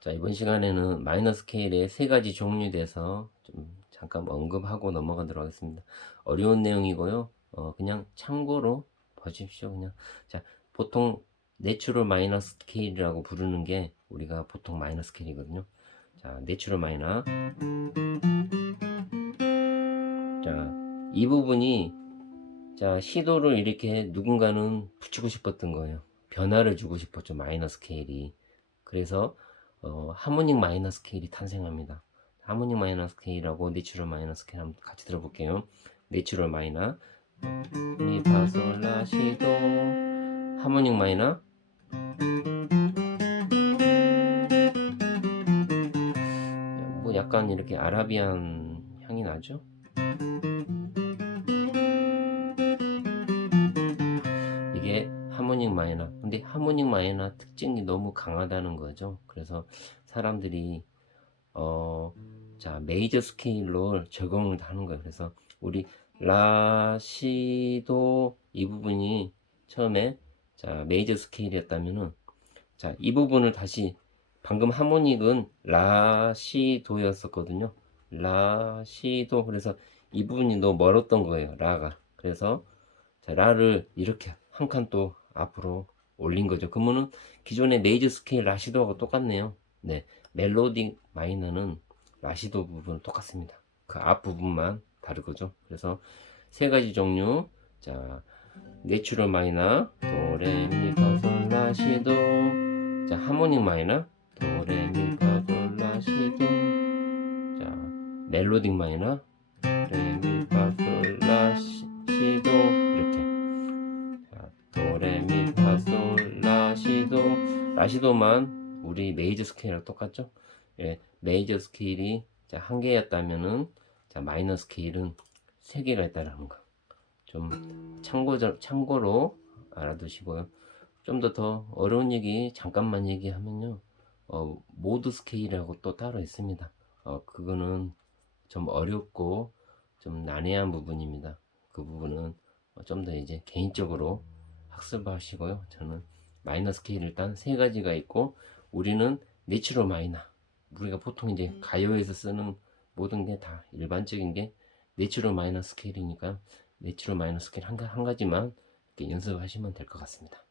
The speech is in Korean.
자, 이번 시간에는 마이너 스케일의 세 가지 종류에 대해서 좀 잠깐 언급하고 넘어가도록 하겠습니다. 어려운 내용이고요. 어, 그냥 참고로 봐주십시오. 그냥. 자, 보통 내추럴 마이너 스케일이라고 부르는 게 우리가 보통 마이너 스케일이거든요. 자, 내추럴 마이너. 자, 이 부분이 자, 시도를 이렇게 누군가는 붙이고 싶었던 거예요. 변화를 주고 싶었죠. 마이너 스케일이. 그래서 어, 하모닉 마이너 스 케일이 탄생합니다. 하모닉 마이너 스 케일하고 내추럴 마이너 스 케일 한번 같이 들어볼게요. 내추럴 마이너 미파솔라 시도 하모닉 마이너 뭐 약간 이렇게 아라비안 향이 나죠? 마이너. 근데 하모닉 마이너 특징이 너무 강하다는 거죠. 그래서 사람들이 어, 자, 메이저 스케일로 적용을 하는 거예요. 그래서 우리 라시도 이 부분이 처음에 자, 메이저 스케일이었다면은 자, 이 부분을 다시 방금 하모닉은 라시도였었거든요. 라시도 그래서 이 부분이 너무 멀었던 거예요. 라가. 그래서 자, 라를 이렇게 한 칸 또 앞으로 올린 거죠. 그러면은 기존의 메이저 스케일 라시도하고 똑같네요. 네. 멜로디 마이너는 라시도 부분 똑같습니다. 그 앞 부분만 다르거죠. 그래서 세 가지 종류. 자, 내추럴 마이너, 도레미파솔 라시도. 자, 하모닉 마이너, 도레미파솔 라시도. 자, 멜로딕 마이너, 도레미파솔 라시도만 우리 메이저 스케일이랑 똑같죠? 예, 메이저 스케일이 자, 한 개였다면은 자, 마이너 스케일은 세 개가 있다라는 거. 좀 참고 참고로 알아두시고요. 좀 더 더 어려운 얘기 잠깐만 얘기하면요. 어, 모드 스케일이라고 또 따로 있습니다. 어, 그거는 좀 어렵고 좀 난해한 부분입니다. 그 부분은 좀 더 이제 개인적으로 학습하시고요. 저는 마이너 스케일 일단 세 가지가 있고 우리는 내추럴 마이너 우리가 보통 이제 가요에서 쓰는 모든 게 다 일반적인 게 내추럴 마이너 스케일이니까 내추럴 마이너 스케일 한, 가- 한 가지만 이렇게 연습하시면 될 것 같습니다.